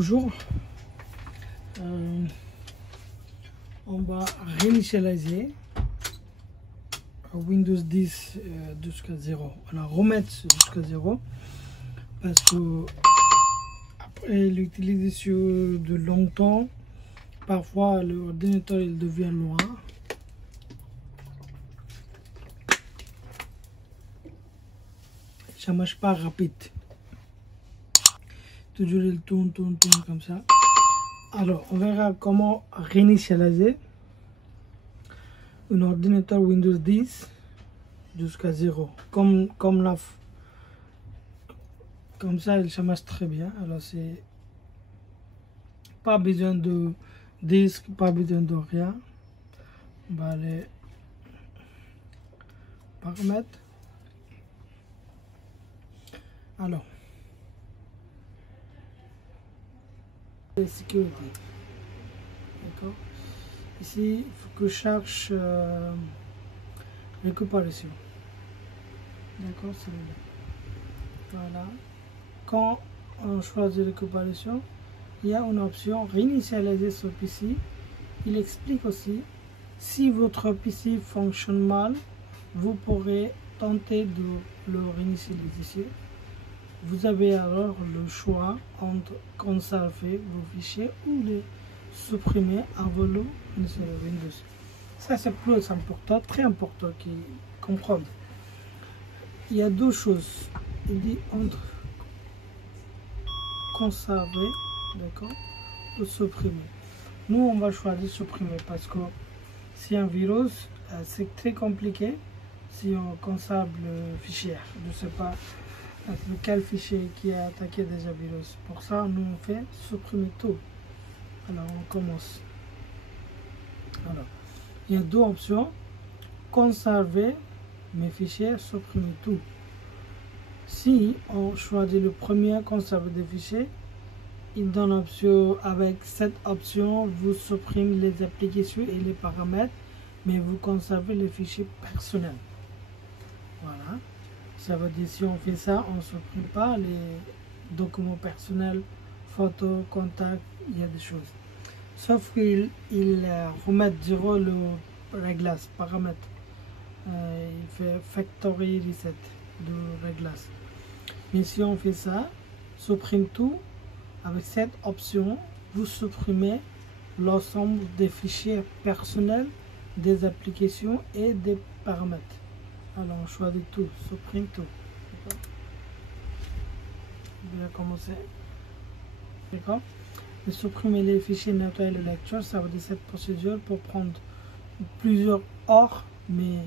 Toujours, on va réinitialiser Windows 10 jusqu'à 0. On va remettre jusqu'à 0 parce que après l'utilisation de longtemps, parfois l'ordinateur il devient loin. Ça marche pas rapide. Toujours il tourne comme ça. Alors on verra comment réinitialiser un ordinateur Windows 10 jusqu'à 0 comme ça ça marche très bien. Alors c'est pas besoin de disque, pas besoin de rien. On va aller paramètres. Alors sécurité, d'accord. Ici il faut que je cherche récupération, d'accord. Voilà, quand on choisit récupération, il y a une option réinitialiser ce PC. Il explique aussi si votre PC fonctionne mal, vous pourrez tenter de le réinitialiser. Vous avez alors le choix entre conserver vos fichiers ou les supprimer avant le Windows. Ça c'est plus important, très important qu'ils comprennent. Il y a deux choses. Il dit entre conserver, d'accord, ou supprimer. Nous on va choisir supprimer parce que si un virus, c'est très compliqué si on conserve le fichier. Je ne sais pas quel fichier qui a attaqué déjà virus. Pour ça, nous on fait supprimer tout. Alors on commence. Alors, il y a deux options: conserver mes fichiers, supprimer tout. Si on choisit le premier, conserver des fichiers, il donne option. Avec cette option, vous supprimez les applications et les paramètres, mais vous conservez les fichiers personnels. Voilà. Ça veut dire si on fait ça, on ne supprime pas les documents personnels, photos, contacts, il y a des choses. Sauf qu'il remet 0 le réglage, paramètre. Il fait factory reset de réglage. Mais si on fait ça, supprime tout, avec cette option, vous supprimez l'ensemble des fichiers personnels, des applications et des paramètres. Alors on choisit tout, supprime tout. Je vais commencer. D'accord. Supprimer les fichiers nettoyer les lectures, ça veut dire cette procédure pour prendre plusieurs heures, mais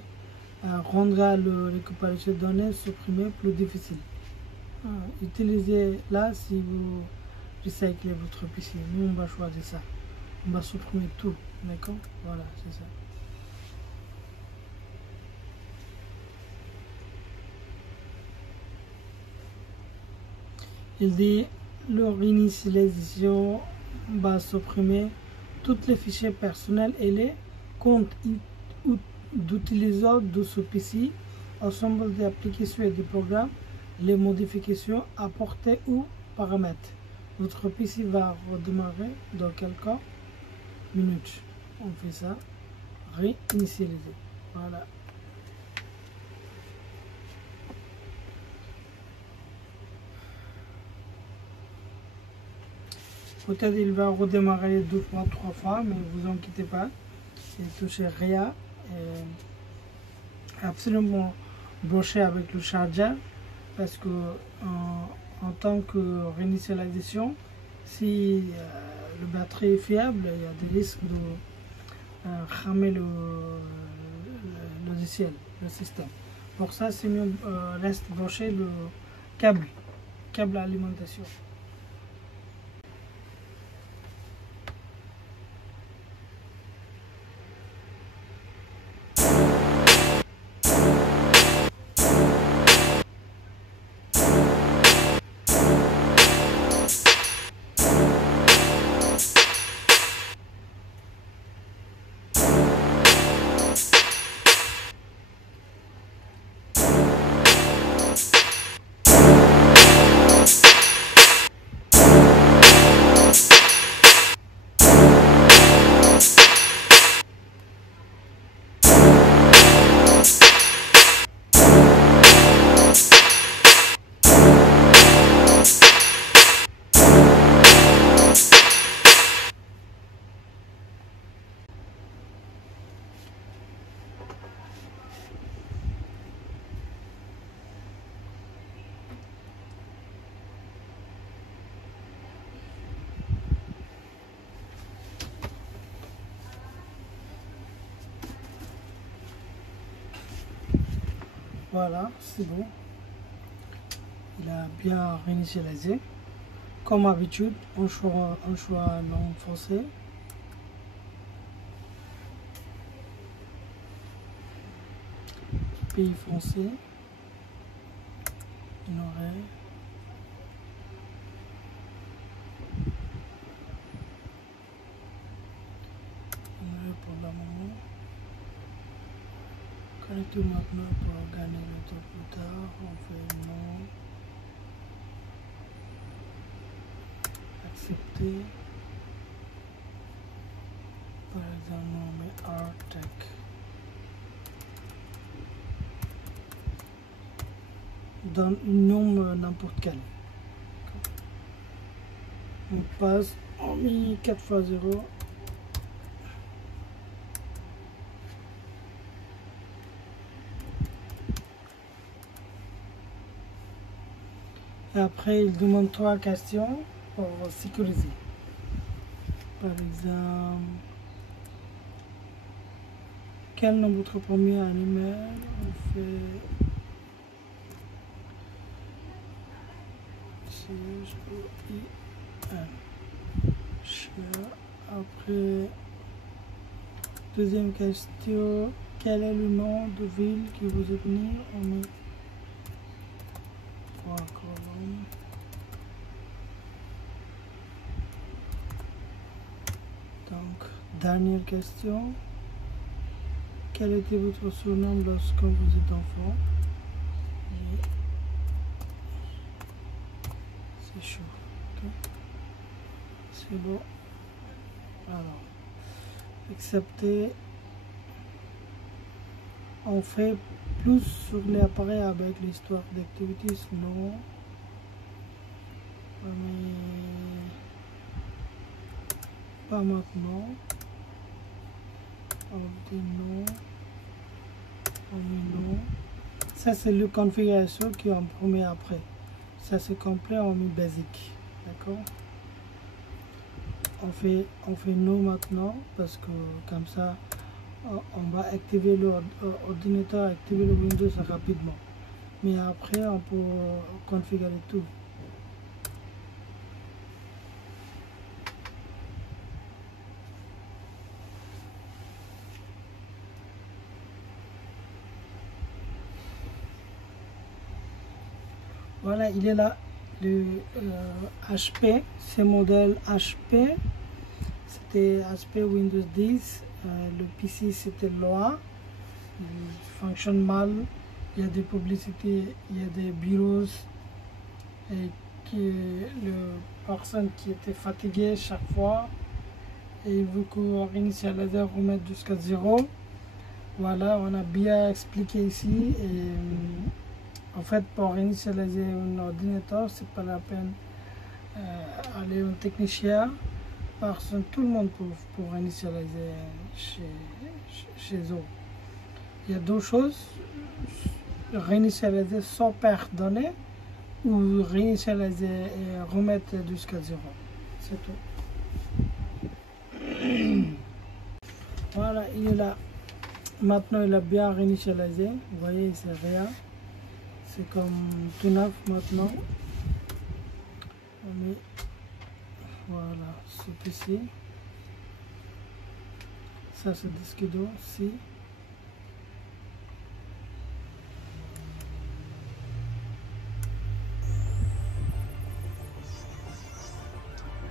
rendra le récupération de données supprimer plus difficile. Utilisez là si vous recyclez votre PC. Nous on va choisir ça. On va supprimer tout. D'accord. Voilà, c'est ça. Il dit le réinitialisation va supprimer tous les fichiers personnels et les comptes d'utilisateurs de ce PC, ensemble des applications et des programmes, les modifications apportées ou paramètres. Votre PC va redémarrer dans quelques minutes. On fait ça, réinitialiser. Voilà. Peut-être il va redémarrer 2 fois, 3 fois, mais vous inquiétez pas. Il touche rien. Absolument branché avec le chargeur parce que en tant que réinitialisation, si le batterie est fiable, il y a des risques de ramer le logiciel, le système. Pour ça, c'est mieux reste branché le câble alimentation. Voilà, c'est bon. Il a bien réinitialisé. Comme d'habitude, on choisit langue française. Pays français. Ignorer. Ignorer pour le moment. Connectez maintenant pour gagner le temps plus tard. On fait non. Accepter. Par exemple, on met Artec. Dans une nom n'importe quel. On passe, on met 4 x 0. Et après, il demande 3 questions pour sécuriser. Par exemple, quel nom votre premier animal? On fait Après, deuxième question, quel est le nom de ville qui vous est venu? On met 3 colonnes. Donc, dernière question, quel était votre surnom lorsque vous êtes enfant? C'est chaud. Okay. C'est bon. Alors, accepter. On fait plus sur les appareils avec l'histoire d'activité, non. Mais pas maintenant. On dit non. On met non. Ça c'est le configuration qui est en premier après. Ça c'est complet, on met basique. D'accord? On fait no maintenant parce que comme ça on va activer l'ordinateur, activer le Windows rapidement. Mais après on peut configurer tout. Voilà, il est là. Le HP, ce modèle HP, c'était HP Windows 10, le PC c'était Loa, il fonctionne mal, il y a des publicités, il y a des virus, et le personne qui était fatigué chaque fois, et il veut qu'on réinitialise, remettre jusqu'à 0. Voilà, on a bien expliqué ici. Et, en fait, pour réinitialiser un ordinateur, c'est pas la peine aller au technicien. Personne, tout le monde pour réinitialiser chez eux. Il y a deux choses, réinitialiser sans perte de données ou réinitialiser et remettre jusqu'à 0. C'est tout. Voilà, il est là. Maintenant, il a bien réinitialisé. Vous voyez, c'est rien. C'est comme tout neuf maintenant. On met, voilà, c'est ici. Ça, c'est disque dur ici.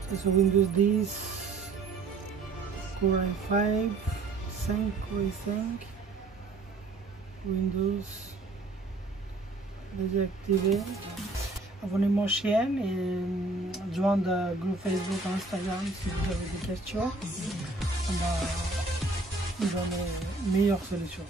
Ça, c'est Windows 10, Core i5, 5 Core i5, Windows. Désactiver. Abonnez-moi à ma chaîne et joignez le groupe Facebook, Instagram si vous avez des questions. On va vous donner une meilleure solution.